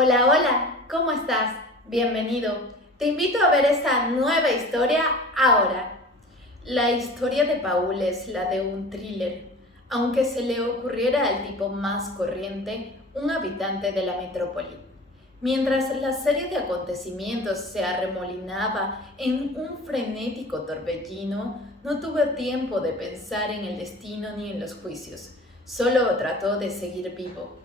Hola, hola, ¿cómo estás? Bienvenido. Te invito a ver esta nueva historia ahora. La historia de Paul es la de un thriller, aunque se le ocurriera al tipo más corriente, un habitante de la metrópoli. Mientras la serie de acontecimientos se arremolinaba en un frenético torbellino, no tuve tiempo de pensar en el destino ni en los juicios. Solo trató de seguir vivo.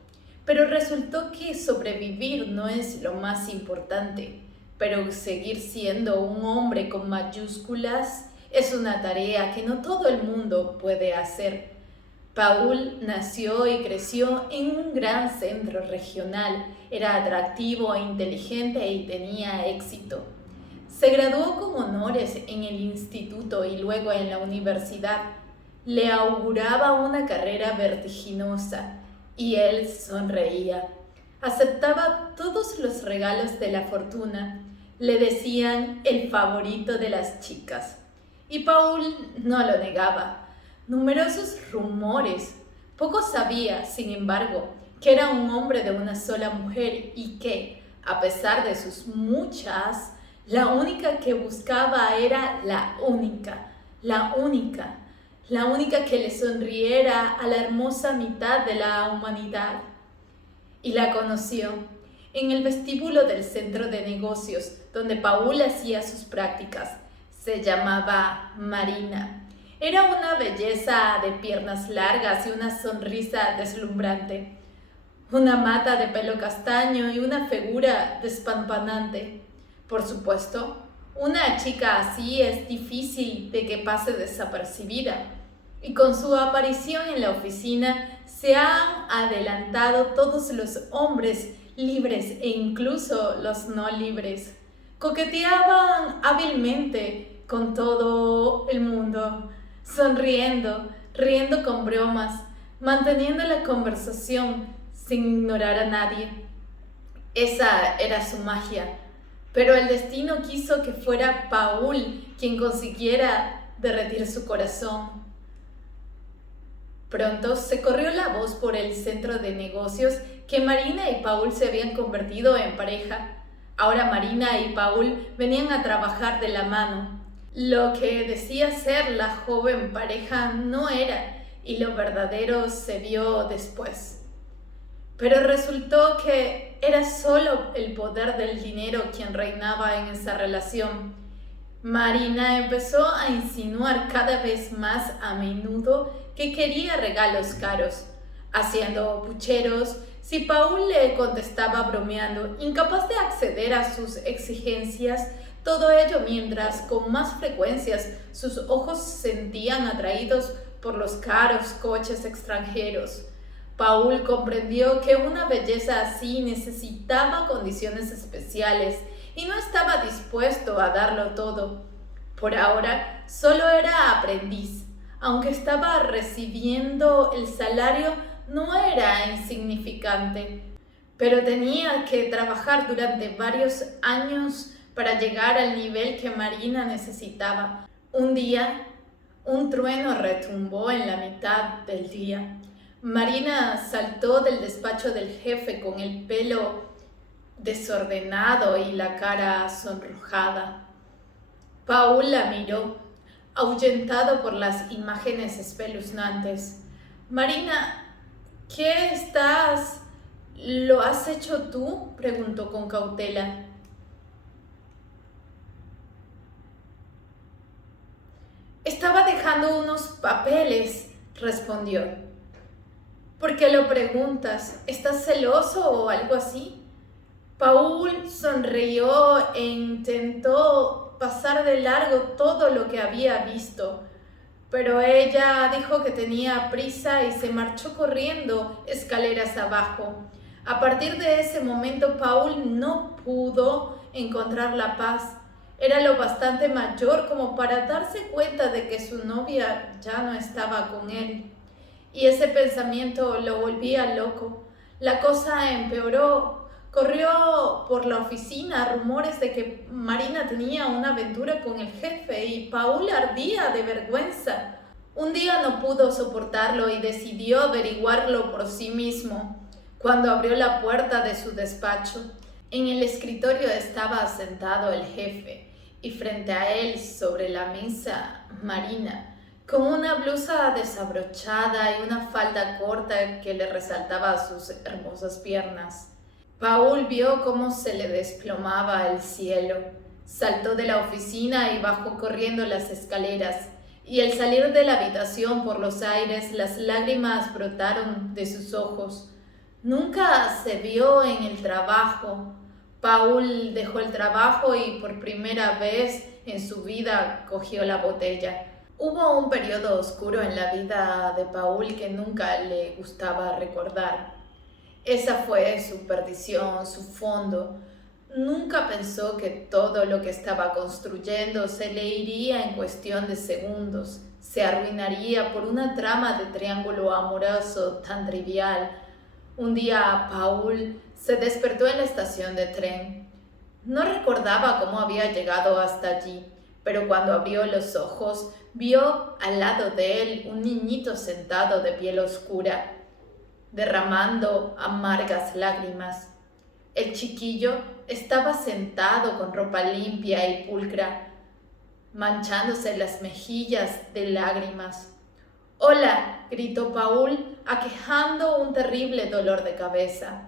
Pero resultó que sobrevivir no es lo más importante, pero seguir siendo un hombre con mayúsculas es una tarea que no todo el mundo puede hacer. Paul nació y creció en un gran centro regional, era atractivo e inteligente y tenía éxito. Se graduó con honores en el instituto y luego en la universidad. Le auguraba una carrera vertiginosa y él sonreía. Aceptaba todos los regalos de la fortuna. Le decían el favorito de las chicas. Y Paul no lo negaba. Numerosos rumores. Poco sabía, sin embargo, que era un hombre de una sola mujer y que, a pesar de sus muchas, la única que buscaba era la única que le sonriera a la hermosa mitad de la humanidad. Y la conoció en el vestíbulo del centro de negocios, donde Paul hacía sus prácticas. Se llamaba Marina. Era una belleza de piernas largas y una sonrisa deslumbrante, una mata de pelo castaño y una figura despampanante. Por supuesto, una chica así es difícil de que pase desapercibida, y con su aparición en la oficina se han adelantado todos los hombres libres e incluso los no libres. Coqueteaban hábilmente con todo el mundo, sonriendo, riendo con bromas, manteniendo la conversación sin ignorar a nadie. Esa era su magia, pero el destino quiso que fuera Paul quien consiguiera derretir su corazón. Pronto se corrió la voz por el centro de negocios que Marina y Paul se habían convertido en pareja. Ahora Marina y Paul venían a trabajar de la mano. Lo que decía ser la joven pareja no era, y lo verdadero se vio después. Pero resultó que era solo el poder del dinero quien reinaba en esa relación. Marina empezó a insinuar cada vez más a menudo que quería regalos caros, haciendo pucheros si Paul le contestaba bromeando, incapaz de acceder a sus exigencias, todo ello mientras con más frecuencias sus ojos se sentían atraídos por los caros coches extranjeros. Paul comprendió que una belleza así necesitaba condiciones especiales y no estaba dispuesto a darlo todo. Por ahora, solo era aprendiz. Aunque estaba recibiendo el salario, no era insignificante, pero tenía que trabajar durante varios años para llegar al nivel que Marina necesitaba. Un día, un trueno retumbó en la mitad del día. Marina saltó del despacho del jefe con el pelo desordenado y la cara sonrojada. Paul la miró, ahuyentado por las imágenes espeluznantes. Marina, ¿qué estás? ¿Lo has hecho tú?, preguntó con cautela. Estaba dejando unos papeles, respondió. ¿Por qué lo preguntas? ¿Estás celoso o algo así? Paul sonrió e intentó pasar de largo todo lo que había visto, pero ella dijo que tenía prisa y se marchó corriendo escaleras abajo. A partir de ese momento, Paul no pudo encontrar la paz. Era lo bastante mayor como para darse cuenta de que su novia ya no estaba con él. Y ese pensamiento lo volvía loco. La cosa empeoró. Corrió por la oficina rumores de que Marina tenía una aventura con el jefe y Paul ardía de vergüenza. Un día no pudo soportarlo y decidió averiguarlo por sí mismo. Cuando abrió la puerta de su despacho, en el escritorio estaba sentado el jefe y frente a él, sobre la mesa, Marina, con una blusa desabrochada y una falda corta que le resaltaba sus hermosas piernas. Paul vio cómo se le desplomaba el cielo. Saltó de la oficina y bajó corriendo las escaleras, y al salir de la habitación por los aires, las lágrimas brotaron de sus ojos. Nunca se vio en el trabajo. Paul dejó el trabajo y por primera vez en su vida cogió la botella. Hubo un periodo oscuro en la vida de Paul que nunca le gustaba recordar. Esa fue su perdición, su fondo. Nunca pensó que todo lo que estaba construyendo se le iría en cuestión de segundos, se arruinaría por una trama de triángulo amoroso tan trivial. Un día Paul se despertó en la estación de tren. No recordaba cómo había llegado hasta allí, pero cuando abrió los ojos, vio al lado de él un niñito sentado de piel oscura, derramando amargas lágrimas. El chiquillo estaba sentado con ropa limpia y pulcra, manchándose las mejillas de lágrimas. «¡Hola!», gritó Paul, aquejando un terrible dolor de cabeza.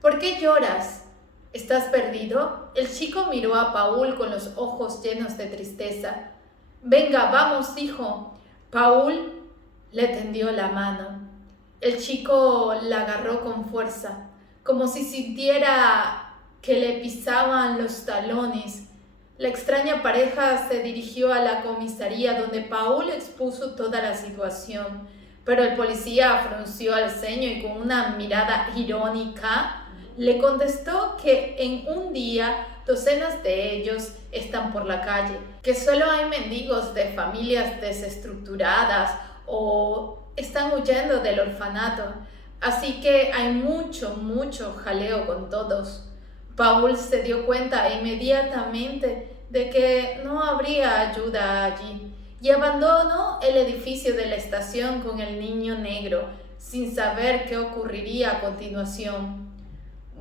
«¿Por qué lloras? ¿Estás perdido?». El chico miró a Paul con los ojos llenos de tristeza. «Venga, vamos, hijo». Paul le tendió la mano. El chico la agarró con fuerza, como si sintiera que le pisaban los talones. La extraña pareja se dirigió a la comisaría, donde Paul expuso toda la situación, pero el policía frunció el ceño y con una mirada irónica le contestó que en un día docenas de ellos están por la calle, que solo hay mendigos de familias desestructuradas o están huyendo del orfanato, así que hay mucho jaleo con todos. Paul se dio cuenta inmediatamente de que no habría ayuda allí y abandonó el edificio de la estación con el niño negro, sin saber qué ocurriría a continuación.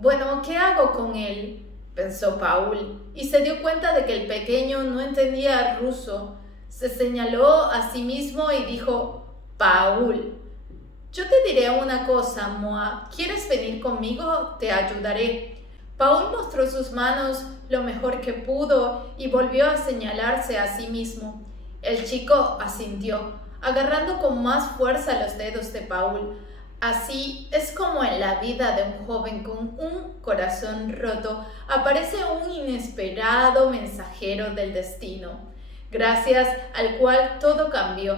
«Bueno, ¿qué hago con él?», pensó Paul, y se dio cuenta de que el pequeño no entendía ruso. Se señaló a sí mismo y dijo: «Paul, yo te diré una cosa, Moa. ¿Quieres venir conmigo? Te ayudaré». Paul mostró sus manos lo mejor que pudo y volvió a señalarse a sí mismo. El chico asintió, agarrando con más fuerza los dedos de Paul. Así es como en la vida de un joven con un corazón roto aparece un inesperado mensajero del destino, gracias al cual todo cambió.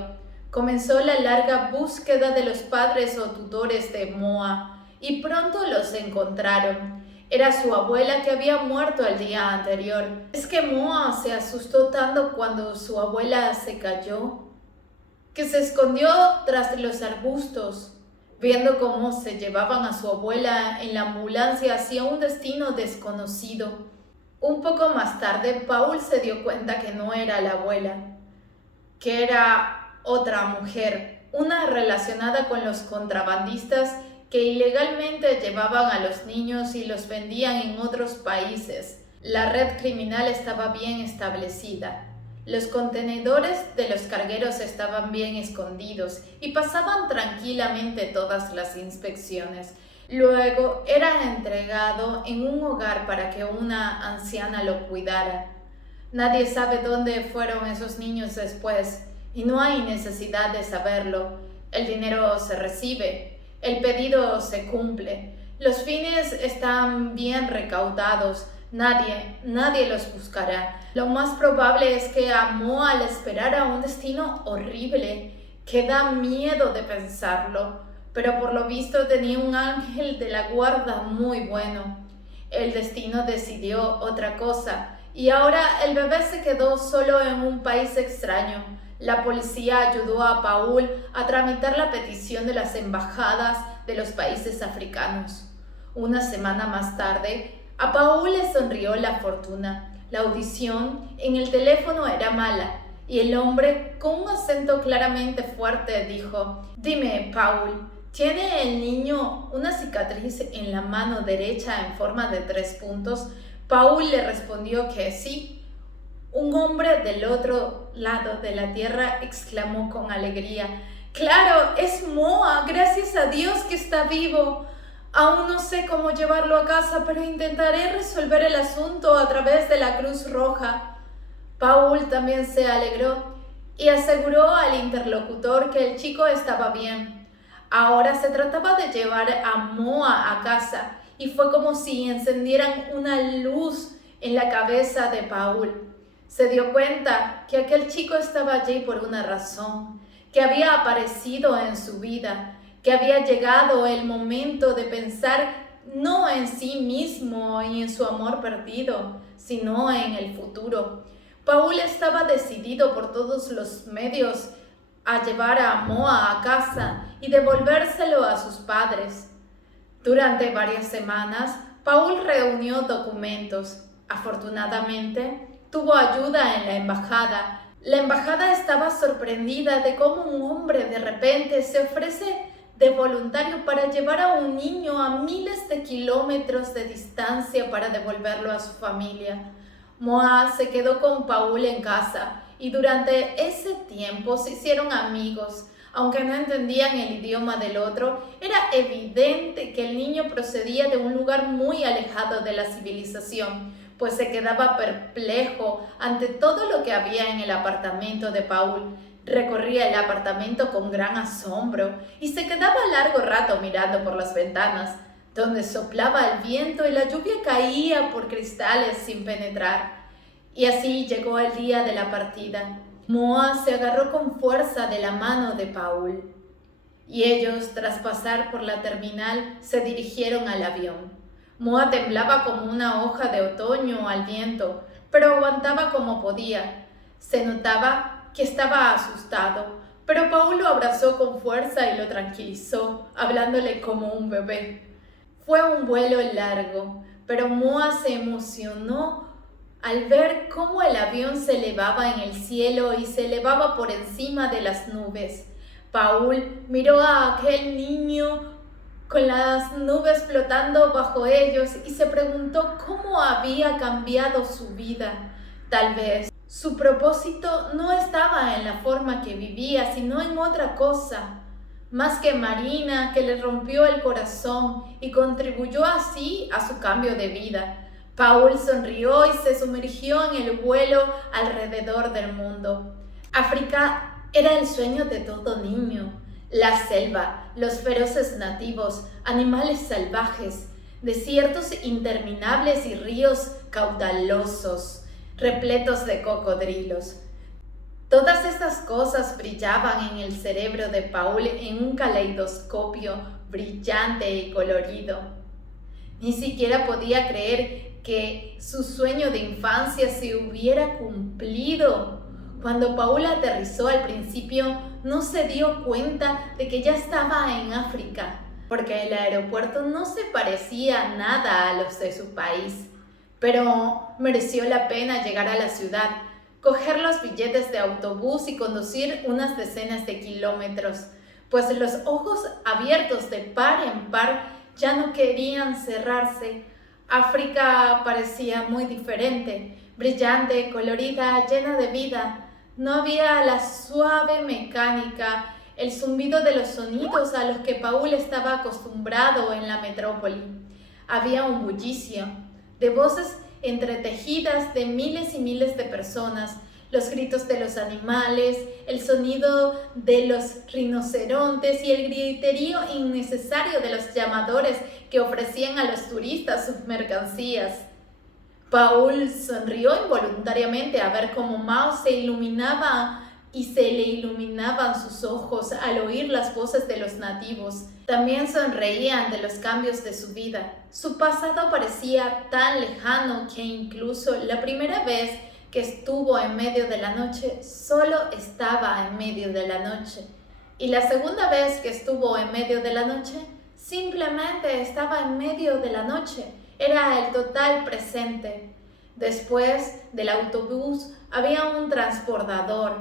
Comenzó la larga búsqueda de los padres o tutores de Moa y pronto los encontraron. Era su abuela, que había muerto el día anterior. Es que Moa se asustó tanto cuando su abuela se cayó, que se escondió tras los arbustos, viendo cómo se llevaban a su abuela en la ambulancia hacia un destino desconocido. Un poco más tarde, Paul se dio cuenta que no era la abuela, que era otra mujer, una relacionada con los contrabandistas que ilegalmente llevaban a los niños y los vendían en otros países. La red criminal estaba bien establecida. Los contenedores de los cargueros estaban bien escondidos y pasaban tranquilamente todas las inspecciones. Luego era entregado en un hogar para que una anciana lo cuidara. Nadie sabe dónde fueron esos niños después, y no hay necesidad de saberlo. El dinero se recibe. El pedido se cumple. Los fines están bien recaudados. Nadie los buscará. Lo más probable es que a Moa le esperara un destino horrible, que da miedo de pensarlo, pero por lo visto tenía un ángel de la guarda muy bueno. El destino decidió otra cosa, y ahora el bebé se quedó solo en un país extraño. La policía ayudó a Paul a tramitar la petición de las embajadas de los países africanos. Una semana más tarde, a Paul le sonrió la fortuna. La audición en el teléfono era mala, y el hombre, con un acento claramente fuerte, dijo: «Dime, Paul, ¿Tiene el niño una cicatriz en la mano derecha en forma de 3 puntos? Paul le respondió que sí. Un hombre del otro lado de la tierra exclamó con alegría: ¡Claro, es Moa! ¡Gracias a Dios que está vivo! Aún no sé cómo llevarlo a casa, pero intentaré resolver el asunto a través de la Cruz Roja. Paul también se alegró y aseguró al interlocutor que el chico estaba bien. Ahora se trataba de llevar a Moa a casa, y fue como si encendieran una luz en la cabeza de Paul. Se dio cuenta que aquel chico estaba allí por una razón, que había aparecido en su vida, que había llegado el momento de pensar no en sí mismo y en su amor perdido, sino en el futuro. Paul estaba decidido por todos los medios a llevar a Moa a casa y devolvérselo a sus padres. Durante varias semanas, Paul reunió documentos. Afortunadamente, tuvo ayuda en la embajada. La embajada estaba sorprendida de cómo un hombre de repente se ofrece de voluntario para llevar a un niño a miles de kilómetros de distancia para devolverlo a su familia. Moa se quedó con Paul en casa y durante ese tiempo se hicieron amigos. Aunque no entendían el idioma del otro, era evidente que el niño procedía de un lugar muy alejado de la civilización, pues se quedaba perplejo ante todo lo que había en el apartamento de Paul. Recorría el apartamento con gran asombro y se quedaba largo rato mirando por las ventanas, donde soplaba el viento y la lluvia caía por cristales sin penetrar. Y así llegó el día de la partida. Moa se agarró con fuerza de la mano de Paul, y ellos, tras pasar por la terminal, se dirigieron al avión. Moa temblaba como una hoja de otoño al viento, pero aguantaba como podía. Se notaba que estaba asustado, pero Paul lo abrazó con fuerza y lo tranquilizó, hablándole como un bebé. Fue un vuelo largo, pero Moa se emocionó al ver cómo el avión se elevaba en el cielo y se elevaba por encima de las nubes. Paul miró a aquel niño con las nubes flotando bajo ellos y se preguntó cómo había cambiado su vida. Tal vez su propósito no estaba en la forma que vivía, sino en otra cosa, más que marina, que le rompió el corazón y contribuyó así a su cambio de vida. Paul sonrió y se sumergió en el vuelo alrededor del mundo. África era el sueño de todo niño. La selva, los feroces nativos, animales salvajes, desiertos interminables y ríos caudalosos, repletos de cocodrilos. Todas estas cosas brillaban en el cerebro de Paul en un caleidoscopio brillante y colorido. Ni siquiera podía creer que su sueño de infancia se hubiera cumplido. Cuando Paul aterrizó al principio, no se dio cuenta de que ya estaba en África, porque el aeropuerto no se parecía nada a los de su país. Pero mereció la pena llegar a la ciudad, coger los billetes de autobús y conducir unas decenas de kilómetros, pues los ojos abiertos de par en par ya no querían cerrarse. África parecía muy diferente, brillante, colorida, llena de vida. No había la suave mecánica, el zumbido de los sonidos a los que Paul estaba acostumbrado en la metrópoli. Había un bullicio de voces entretejidas de miles y miles de personas, los gritos de los animales, el sonido de los rinocerontes y el griterío innecesario de los llamadores que ofrecían a los turistas sus mercancías. Paul sonrió involuntariamente a ver cómo Mao se iluminaba y se le iluminaban sus ojos al oír las voces de los nativos. También sonreía ante los cambios de su vida. Su pasado parecía tan lejano que incluso la primera vez que estuvo en medio de la noche, solo estaba en medio de la noche. Y la segunda vez que estuvo en medio de la noche, simplemente estaba en medio de la noche. Era el total presente. Después del autobús había un transbordador,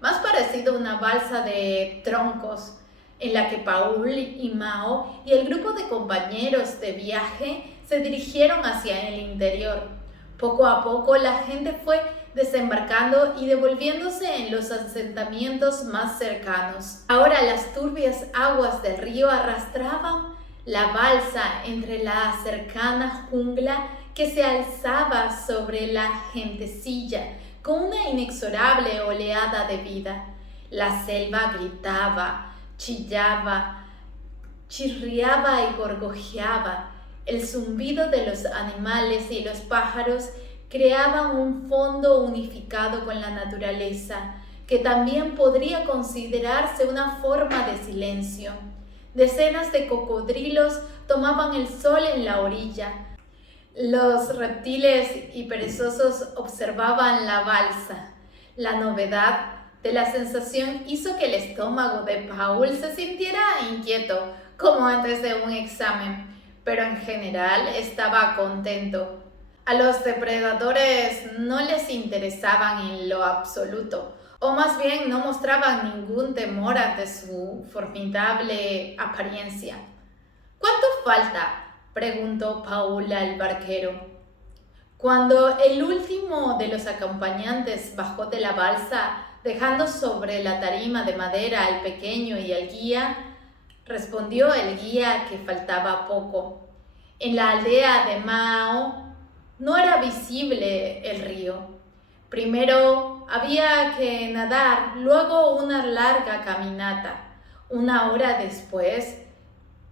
más parecido a una balsa de troncos. en la que Paul y Mao y el grupo de compañeros de viaje se dirigieron hacia el interior. Poco a poco la gente fue desembarcando y devolviéndose en los asentamientos más cercanos. Ahora las turbias aguas del río arrastraban la balsa entre la cercana jungla que se alzaba sobre la gentecilla con una inexorable oleada de vida. La selva gritaba, chillaba, chirriaba y gorgojeaba. El zumbido de los animales y los pájaros creaban un fondo unificado con la naturaleza, que también podría considerarse una forma de silencio. Decenas de cocodrilos tomaban el sol en la orilla. Los reptiles y perezosos observaban la balsa. La novedad de la sensación hizo que el estómago de Paul se sintiera inquieto, como antes de un examen, pero en general estaba contento. A los depredadores no les interesaban en lo absoluto, o más bien no mostraban ningún temor ante su formidable apariencia. ¿Cuánto falta?, preguntó Paul al barquero. Cuando el último de los acompañantes bajó de la balsa, dejando sobre la tarima de madera al pequeño y al guía, respondió el guía que faltaba poco. En la aldea de Mao no era visible el río. Primero había que nadar, luego una larga caminata. Una hora después,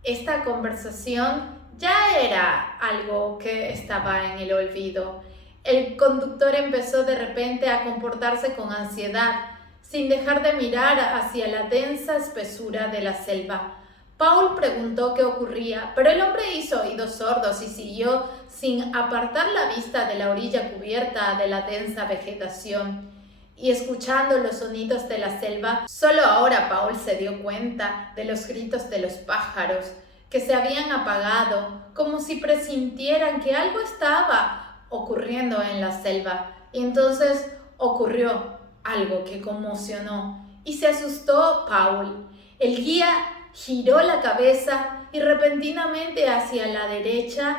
esta conversación ya era algo que estaba en el olvido. El conductor empezó de repente a comportarse con ansiedad, sin dejar de mirar hacia la densa espesura de la selva. Paul preguntó qué ocurría, pero el hombre hizo oídos sordos y siguió sin apartar la vista de la orilla cubierta de la densa vegetación. Y escuchando los sonidos de la selva, solo ahora Paul se dio cuenta de los gritos de los pájaros, que se habían apagado, como si presintieran que algo estaba ocurriendo en la selva. Y entonces ocurrió algo que conmocionó y se asustó Paul. El guía giró la cabeza y repentinamente hacia la derecha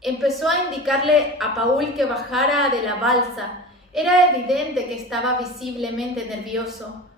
empezó a indicarle a Paul que bajara de la balsa. Era evidente que estaba visiblemente nervioso.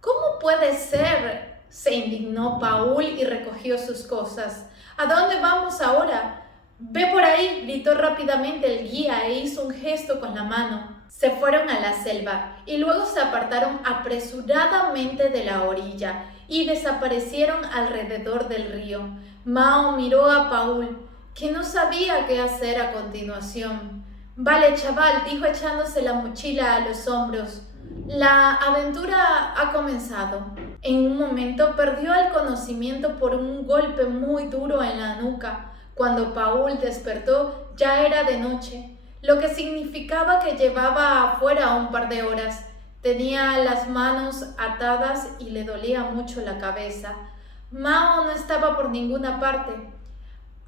¿Cómo puede ser?, se indignó Paul y recogió sus cosas. ¿A dónde vamos ahora? Ve por ahí, gritó rápidamente el guía e hizo un gesto con la mano. Se fueron a la selva y luego se apartaron apresuradamente de la orilla y desaparecieron alrededor del río. Mao miró a Paul, que no sabía qué hacer a continuación. Vale, chaval, dijo echándose la mochila a los hombros. La aventura ha comenzado. En un momento perdió el conocimiento por un golpe muy duro en la nuca. Cuando Paul despertó ya era de noche, lo que significaba que llevaba afuera un par de horas. Tenía las manos atadas y le dolía mucho la cabeza. Mao no estaba por ninguna parte.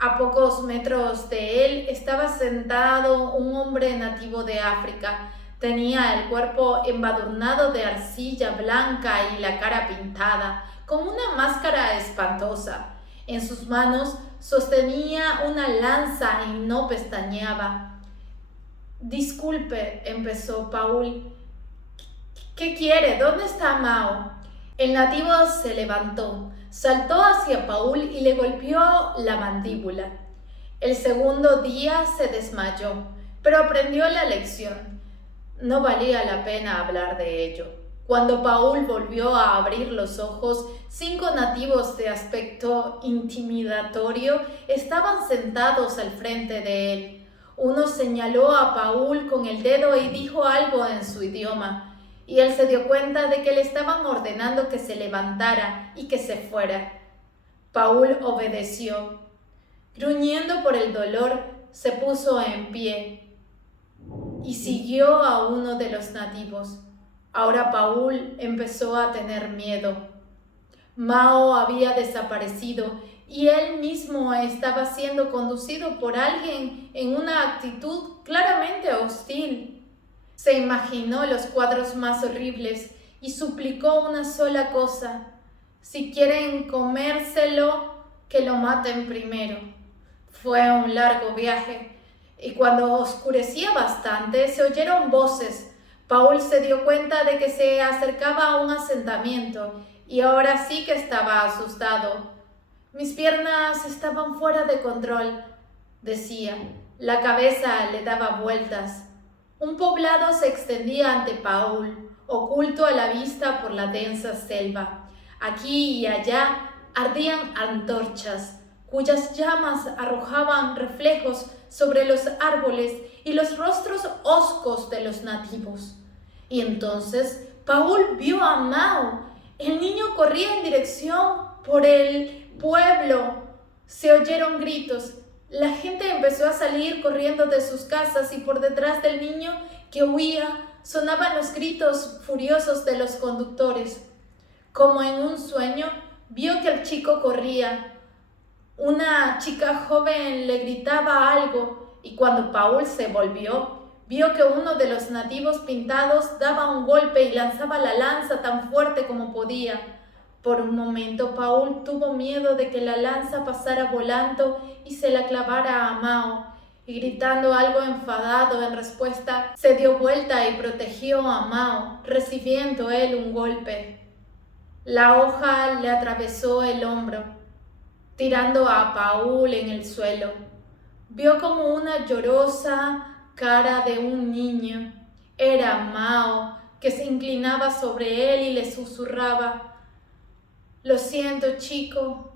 A pocos metros de él estaba sentado un hombre nativo de África. Tenía el cuerpo embadurnado de arcilla blanca y la cara pintada, con una máscara espantosa. En sus manos sostenía una lanza y no pestañeaba. «Disculpe», empezó Paul. «¿Qué quiere? ¿Dónde está Mao?» El nativo se levantó, saltó hacia Paul y le golpeó la mandíbula. El segundo día se desmayó, pero aprendió la lección. No valía la pena hablar de ello. Cuando Paul volvió a abrir los ojos, 5 nativos de aspecto intimidatorio estaban sentados al frente de él. Uno señaló a Paul con el dedo y dijo algo en su idioma, y él se dio cuenta de que le estaban ordenando que se levantara y que se fuera. Paul obedeció. Gruñendo por el dolor, se puso en pie y siguió a uno de los nativos. Ahora Paul empezó a tener miedo. Mao había desaparecido y él mismo estaba siendo conducido por alguien en una actitud claramente hostil. Se imaginó los cuadros más horribles y suplicó una sola cosa: Si quieren comérselo, que lo maten primero. Fue un largo viaje, y cuando oscurecía bastante se oyeron voces. Paul se dio cuenta de que se acercaba a un asentamiento, y ahora sí que estaba asustado. Mis piernas estaban fuera de control, decía. La cabeza le daba vueltas. Un poblado se extendía ante Paul, oculto a la vista por la densa selva. Aquí y allá ardían antorchas, cuyas llamas arrojaban reflejos sobre los árboles y los rostros hoscos de los nativos. Y entonces Paul vio a Mao. El niño corría en dirección por el pueblo. Se oyeron gritos. La gente empezó a salir corriendo de sus casas y por detrás del niño que huía sonaban los gritos furiosos de los conductores. Como en un sueño, vio que el chico corría. Una chica joven le gritaba algo y cuando Paul se volvió, vio que uno de los nativos pintados daba un golpe y lanzaba la lanza tan fuerte como podía. Por un momento Paul tuvo miedo de que la lanza pasara volando y se la clavara a Mao, y gritando algo enfadado en respuesta, se dio vuelta y protegió a Mao, recibiendo él un golpe. La hoja le atravesó el hombro, tirando a Paul en el suelo. Vio como una llorosa cara de un niño. Era Mao, que se inclinaba sobre él y le susurraba: «Lo siento, chico,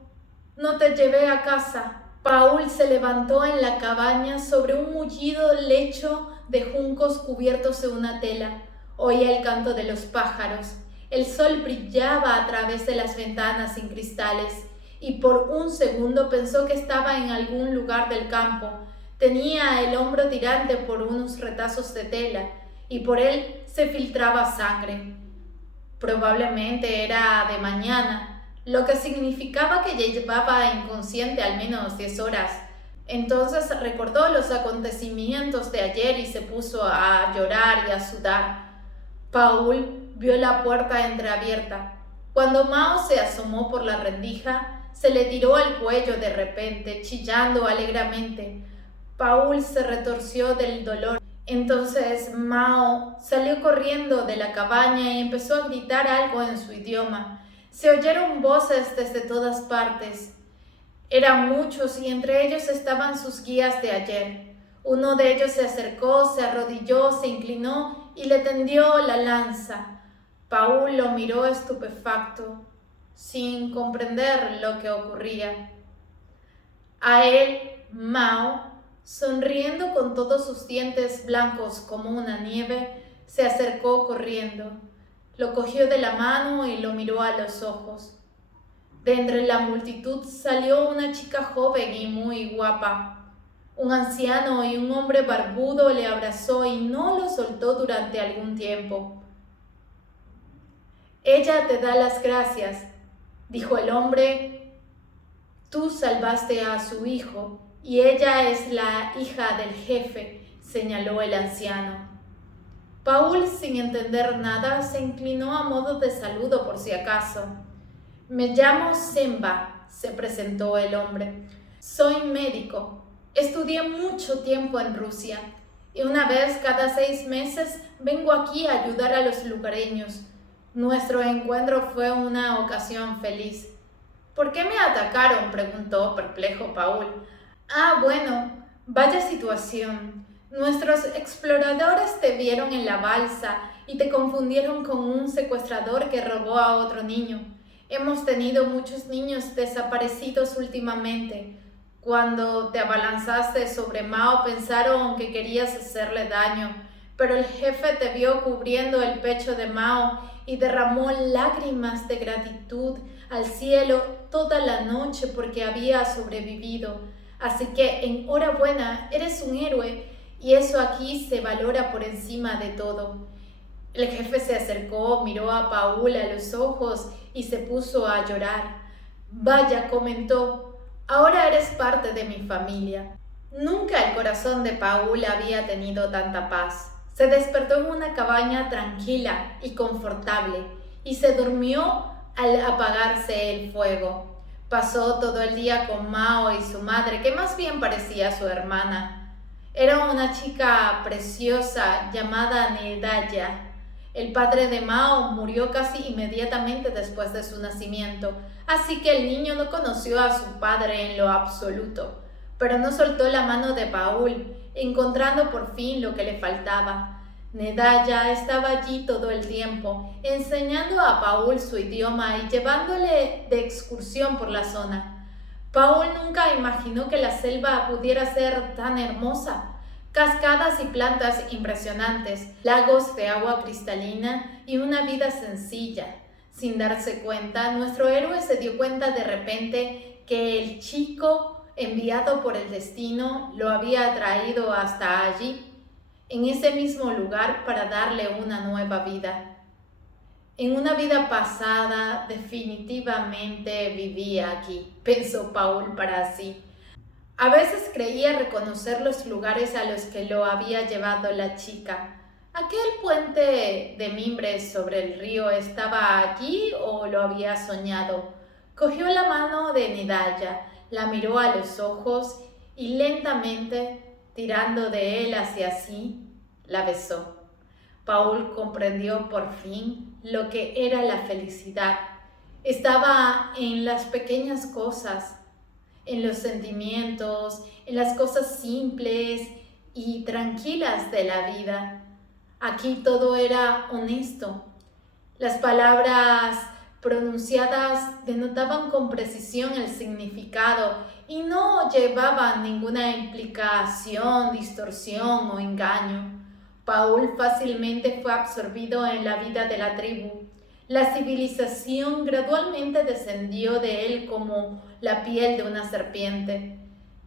no te llevé a casa». Paul se levantó en la cabaña sobre un mullido lecho de juncos cubiertos de una tela. Oía el canto de los pájaros. El sol brillaba a través de las ventanas sin cristales y por un segundo pensó que estaba en algún lugar del campo. Tenía el hombro tirante por unos retazos de tela y por él se filtraba sangre. Probablemente era de mañana, lo que significaba que llevaba inconsciente al menos 10 horas. Entonces recordó los acontecimientos de ayer y se puso a llorar y a sudar. Paul vio la puerta entreabierta. Cuando Mao se asomó por la rendija, se le tiró al cuello de repente, chillando alegremente. Paul se retorció del dolor. Entonces Mao salió corriendo de la cabaña y empezó a gritar algo en su idioma. Se oyeron voces desde todas partes. Eran muchos y entre ellos estaban sus guías de ayer. Uno de ellos se acercó, se arrodilló, se inclinó y le tendió la lanza. Paul lo miró estupefacto, sin comprender lo que ocurría. A él, Mao, sonriendo con todos sus dientes blancos como una nieve, se acercó corriendo. Lo cogió de la mano y lo miró a los ojos. De entre la multitud salió una chica joven y muy guapa. Un anciano y un hombre barbudo le abrazó y no lo soltó durante algún tiempo. «Ella te da las gracias», dijo el hombre. «Tú salvaste a su hijo y ella es la hija del jefe», señaló el anciano. Paul, sin entender nada, se inclinó a modo de saludo por si acaso. «Me llamo Semba», se presentó el hombre. «Soy médico. Estudié mucho tiempo en Rusia y una vez cada 6 meses vengo aquí a ayudar a los lugareños. Nuestro encuentro fue una ocasión feliz». «¿Por qué me atacaron?», preguntó perplejo Paul. «Ah, bueno, vaya situación. Nuestros exploradores te vieron en la balsa y te confundieron con un secuestrador que robó a otro niño. Hemos tenido muchos niños desaparecidos últimamente. Cuando te abalanzaste sobre Mao pensaron que querías hacerle daño, pero el jefe te vio cubriendo el pecho de Mao y derramó lágrimas de gratitud al cielo toda la noche porque había sobrevivido. Así que enhorabuena, eres un héroe. Y eso aquí se valora por encima de todo». El jefe se acercó, miró a Paul a los ojos y se puso a llorar. «Vaya», comentó, «ahora eres parte de mi familia». Nunca el corazón de Paul había tenido tanta paz. Se despertó en una cabaña tranquila y confortable y se durmió al apagarse el fuego. Pasó todo el día con Mao y su madre, que más bien parecía su hermana. Era una chica preciosa llamada Nedaya. El padre de Mao murió casi inmediatamente después de su nacimiento, así que el niño no conoció a su padre en lo absoluto, pero no soltó la mano de Paul, encontrando por fin lo que le faltaba. Nedaya estaba allí todo el tiempo, enseñando a Paul su idioma y llevándole de excursión por la zona. Paul nunca imaginó que la selva pudiera ser tan hermosa. Cascadas y plantas impresionantes, lagos de agua cristalina y una vida sencilla. Sin darse cuenta, nuestro héroe se dio cuenta de repente que el chico enviado por el destino lo había traído hasta allí, en ese mismo lugar, para darle una nueva vida. En una vida pasada definitivamente vivía aquí, pensó Paul para sí. A veces creía reconocer los lugares a los que lo había llevado la chica. ¿Aquel puente de mimbres sobre el río estaba allí o lo había soñado? Cogió la mano de Nedaya, la miró a los ojos y lentamente, tirando de él hacia sí, la besó. Paul comprendió por fin lo que era la felicidad. Estaba en las pequeñas cosas, en los sentimientos, en las cosas simples y tranquilas de la vida. Aquí todo era honesto. Las palabras pronunciadas denotaban con precisión el significado y no llevaban ninguna implicación, distorsión o engaño. Paul fácilmente fue absorbido en la vida de la tribu. La civilización gradualmente descendió de él como la piel de una serpiente.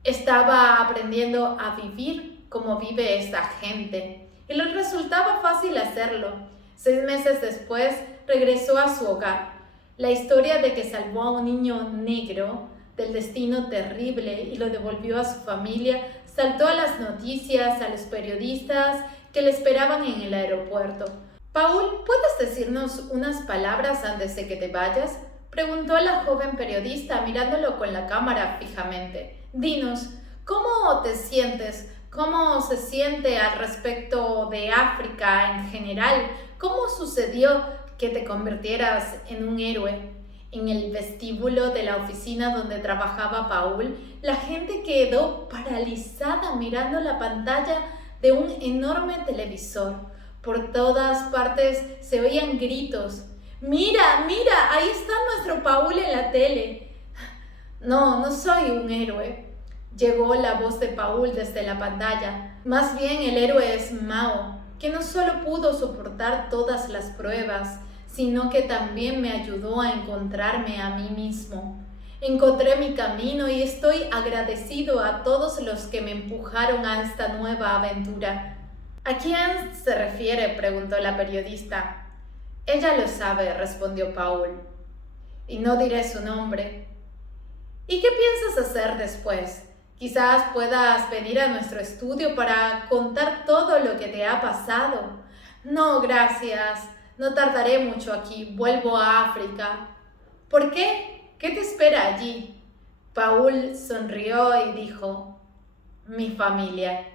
Estaba aprendiendo a vivir como vive esta gente, y le resultaba fácil hacerlo. 6 meses después regresó a su hogar. La historia de que salvó a un niño negro del destino terrible y lo devolvió a su familia saltó a las noticias, a los periodistas que le esperaban en el aeropuerto. Paul, ¿puedes decirnos unas palabras antes de que te vayas?, preguntó la joven periodista mirándolo con la cámara fijamente. Dinos, ¿cómo te sientes? ¿Cómo se siente al respecto de África en general? ¿Cómo sucedió que te convirtieras en un héroe? En el vestíbulo de la oficina donde trabajaba Paul, la gente quedó paralizada mirando la pantalla de un enorme televisor. Por todas partes se oían gritos. ¡Mira, mira! Ahí está nuestro Paul en la tele. No soy un héroe. Llegó la voz de Paul desde la pantalla. Más bien el héroe es Mao, que no solo pudo soportar todas las pruebas, sino que también me ayudó a encontrarme a mí mismo. Encontré mi camino y estoy agradecido a todos los que me empujaron a esta nueva aventura. ¿A quién se refiere?, preguntó la periodista. Ella lo sabe, respondió Paul, y no diré su nombre. ¿Y qué piensas hacer después? Quizás puedas venir a nuestro estudio para contar todo lo que te ha pasado. No, gracias. No tardaré mucho aquí. Vuelvo a África. ¿Por qué? ¿Qué te espera allí? Paul sonrió y dijo: mi familia.